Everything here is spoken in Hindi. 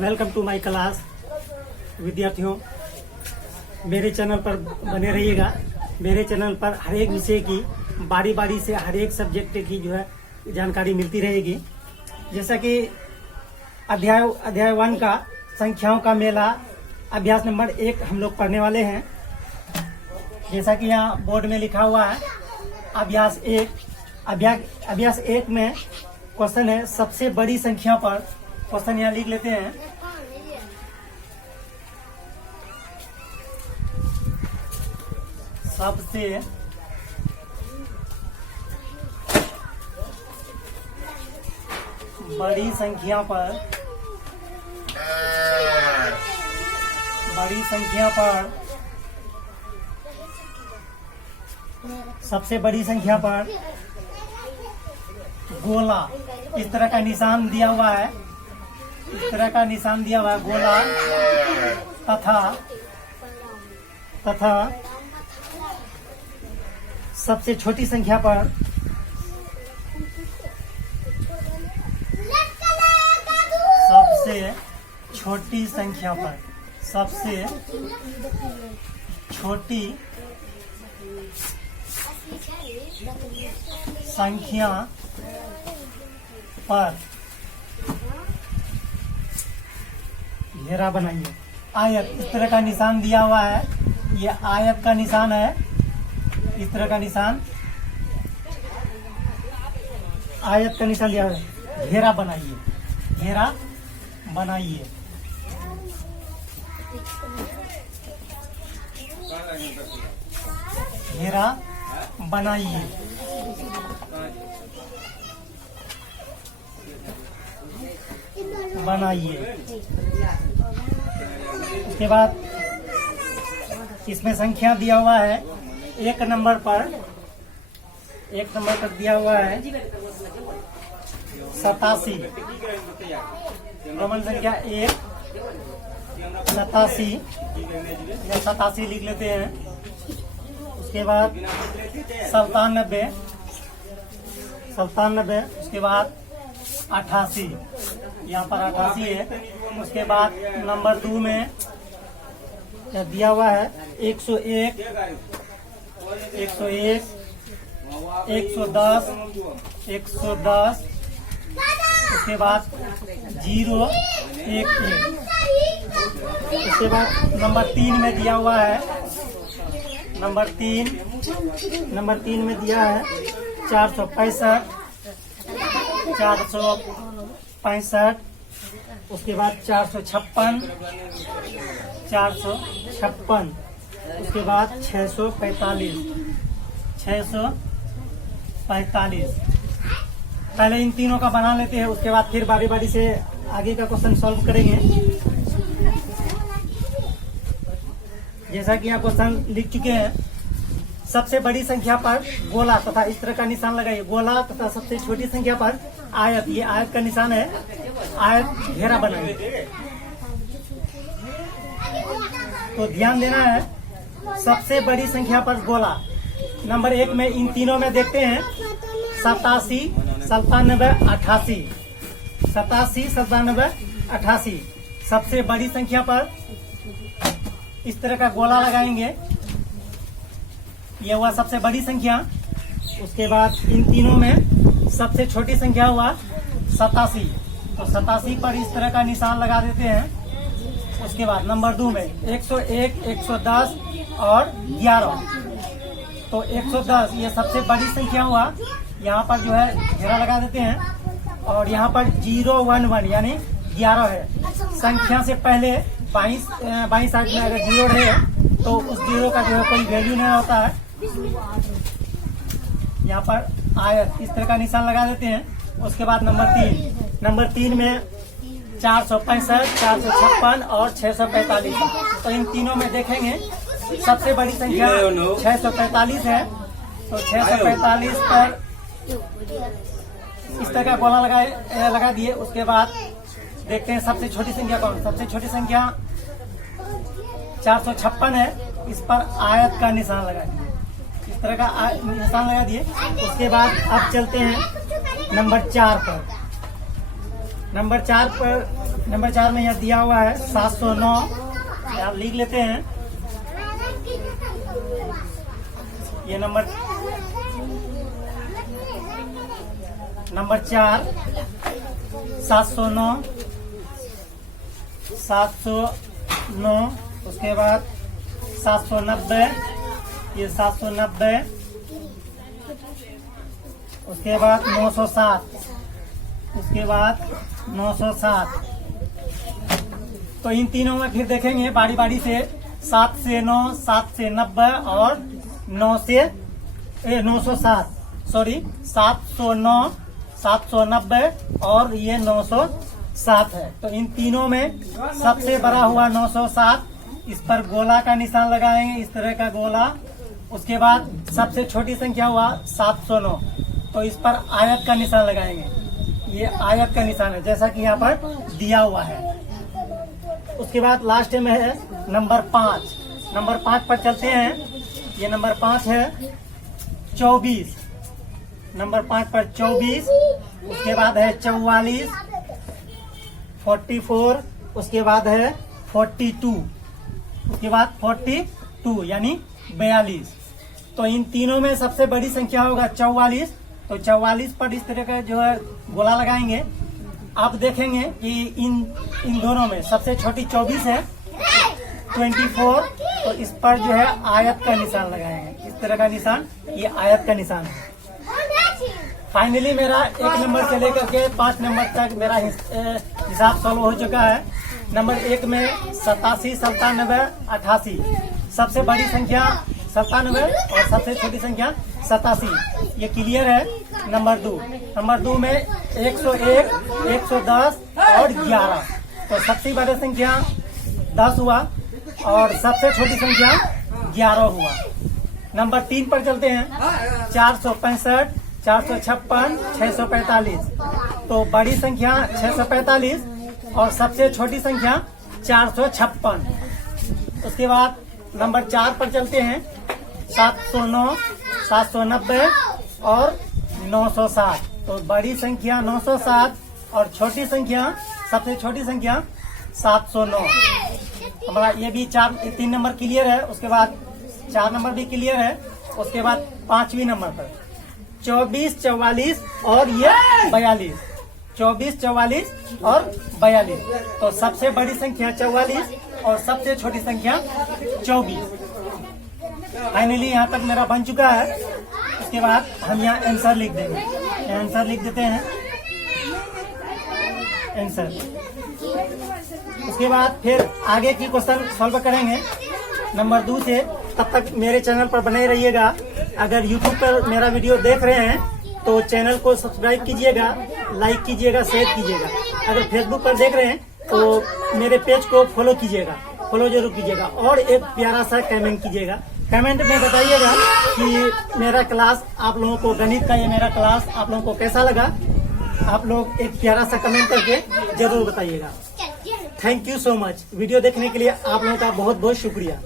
Welcome to my class. विद्यार्थियों, मेरे चैनल पर बने रहिएगा। मेरे चैनल पर हर एक विषय की बारी बारी से हर एक सब्जेक्ट की जो है जानकारी मिलती रहेगी। जैसा कि अध्याय 1 का संख्याओं का मेला अभ्यास नंबर 1 हम लोग पढ़ने वाले हैं। जैसा कि यहाँ बोर्ड में लिखा हुआ है अभ्यास 1 में क्वेश्चन है सबसे बड़ी संख्या पर। क्वेश्चन यहाँ लिख लेते हैं। सबसे बड़ी संख्या पर सबसे बड़ी संख्या पर गोला, इस तरह का निशान दिया हुआ है। इस तरह का निशान दिया हुआ है गोला तथा सबसे छोटी संख्या पर सबसे छोटी संख्या पर घेरा बनाइए। आयत, इस तरह का निशान दिया हुआ है। ये आयत का निशान है। इस तरह का निशान आयत का निशान दिया हुआ है। घेरा बनाइए। घेरा बनाइए। उसके बाद इसमें संख्या दिया हुआ है। एक नंबर पर दिया हुआ है 87। रोमन संख्या 1 87 या 87 लिख लेते हैं। उसके बाद 97। उसके बाद 88, यहाँ पर 88 है। उसके बाद नंबर 2 में दिया हुआ है 101, 110, 110। उसके बाद 0, 1, 1। उसके बाद नंबर 3 में दिया हुआ है नंबर 3 में दिया है 465। उसके बाद 456। उसके बाद 645। पहले इन तीनों का बना लेते हैं, उसके बाद फिर बारी बारी से आगे का क्वेश्चन सॉल्व करेंगे। जैसा कि यहाँ क्वेश्चन लिख चुके हैं, सबसे बड़ी संख्या पर गोला तथा इस तरह का निशान लगाइए। गोला तथा सबसे छोटी संख्या पर आयत, ये आयत का निशान है। आयत घेरा बनाइए। तो ध्यान देना है, सबसे बड़ी संख्या पर गोला। नंबर 1 में इन तीनों में देखते हैं 87, 97, 88। 87, 97, 88 सबसे बड़ी संख्या पर इस तरह का गोला लगाएंगे। यह हुआ सबसे बड़ी संख्या। उसके बाद इन तीनों में सबसे छोटी संख्या हुआ 87। तो 87 पर इस तरह का निशान लगा देते हैं। उसके बाद नंबर 2 में 101, 110 और 11। तो 110 ये सबसे बड़ी संख्या हुआ। यहाँ पर जो है घेरा लगा देते हैं। और यहाँ पर 011 यानी 11 है। संख्या से पहले 22 साइड में अगर 0 है तो उस 0 का जो है कोई वैल्यू नहीं होता है। यहाँ पर आयत इस तरह का निशान लगा देते हैं। उसके बाद नंबर 3 में 465, 456 और 645। तो इन तीनों में देखेंगे सबसे बड़ी संख्या 645 है। तो 645 पर इस तरह का गोला लगा दिए। उसके बाद देखते हैं सबसे छोटी संख्या कौन। सबसे छोटी संख्या 456 है। इस पर आयत का निशान लगा दिए। इस तरह का निशान लगा दिए। उसके बाद अब चलते हैं नंबर 4 पर। नंबर 4 पर नंबर 4 में यहाँ दिया हुआ है 709, आप लिख लेते हैं। ये नंबर 4 709, उसके बाद 790, ये 790, उसके बाद 907, उसके बाद 907। तो इन तीनों में फिर देखेंगे बारी बारी से 7 से 9, 7 से 90 और 907, सॉरी 709, 790 और ये 907 है। तो इन तीनों में सबसे बड़ा हुआ 907, इस पर गोला का निशान लगाएंगे, इस तरह का गोला। उसके बाद सबसे छोटी संख्या हुआ 709, तो इस पर आयत का निशान लगाएंगे, ये आयत का निशान है जैसा कि यहाँ पर दिया हुआ है। उसके बाद लास्ट में है नंबर 5। नंबर 5 पर चलते हैं। ये नंबर 5 है 24, नंबर 5 पर 24, उसके बाद है 44, 44, उसके बाद है 42, उसके बाद 42 यानी 42। तो इन तीनों में सबसे बड़ी संख्या होगा 44। तो 44 पर इस तरह का जो है गोला लगाएंगे। आप देखेंगे कि इन दोनों में सबसे छोटी 24 है, 24, तो इस पर जो है आयत का निशान लगाएंगे, इस तरह का निशान, ये आयत का निशान है। फाइनली मेरा 1 नंबर से लेकर के 5 नंबर तक मेरा हिसाब सॉल्व हो चुका है। नंबर 1 में 87, 97, 88, सबसे बड़ी संख्या 97 और सबसे छोटी संख्या 87, ये क्लियर है। नंबर 2 में 101, 110 और 11, तो सबसे बड़ी संख्या 10 हुआ और सबसे छोटी संख्या 11 हुआ। नंबर 3 पर चलते हैं। 465, 456, 645, तो बड़ी संख्या 645 और सबसे छोटी संख्या 456। उसके बाद नंबर 4 पर चलते हैं। 709, 790 और 907, तो बड़ी संख्या 907 और छोटी संख्या, सबसे छोटी संख्या 709। हमारा ये भी 3 नंबर क्लियर है। उसके बाद 4 नंबर भी क्लियर है। उसके बाद 5वीं नंबर पर 24, 44 और ये 42, 24, 44 और 42, तो सबसे बड़ी संख्या 44 और सबसे छोटी संख्या 24। फाइनली यहाँ तक मेरा बन चुका है। उसके बाद हम यहाँ आंसर लिख देंगे, आंसर लिख देते हैं, आंसर। उसके बाद फिर आगे की क्वेश्चन सॉल्व करेंगे नंबर 2 से। तब तक मेरे चैनल पर बने रहिएगा। अगर YouTube पर मेरा वीडियो देख रहे हैं तो चैनल को सब्सक्राइब कीजिएगा, लाइक कीजिएगा, शेयर कीजिएगा। अगर फेसबुक पर देख रहे हैं तो मेरे पेज को फॉलो कीजिएगा, फॉलो जरूर कीजिएगा और एक प्यारा सा कमेंट कीजिएगा। कमेंट में बताइएगा कि मेरा क्लास आप लोगों को, गणित का ये मेरा क्लास आप लोगों को कैसा लगा। आप लोग एक प्यारा सा कमेंट करके जरूर बताइएगा। Thank you so much. Video देखने के लिए आप लोगों का बहुत बहुत शुक्रिया।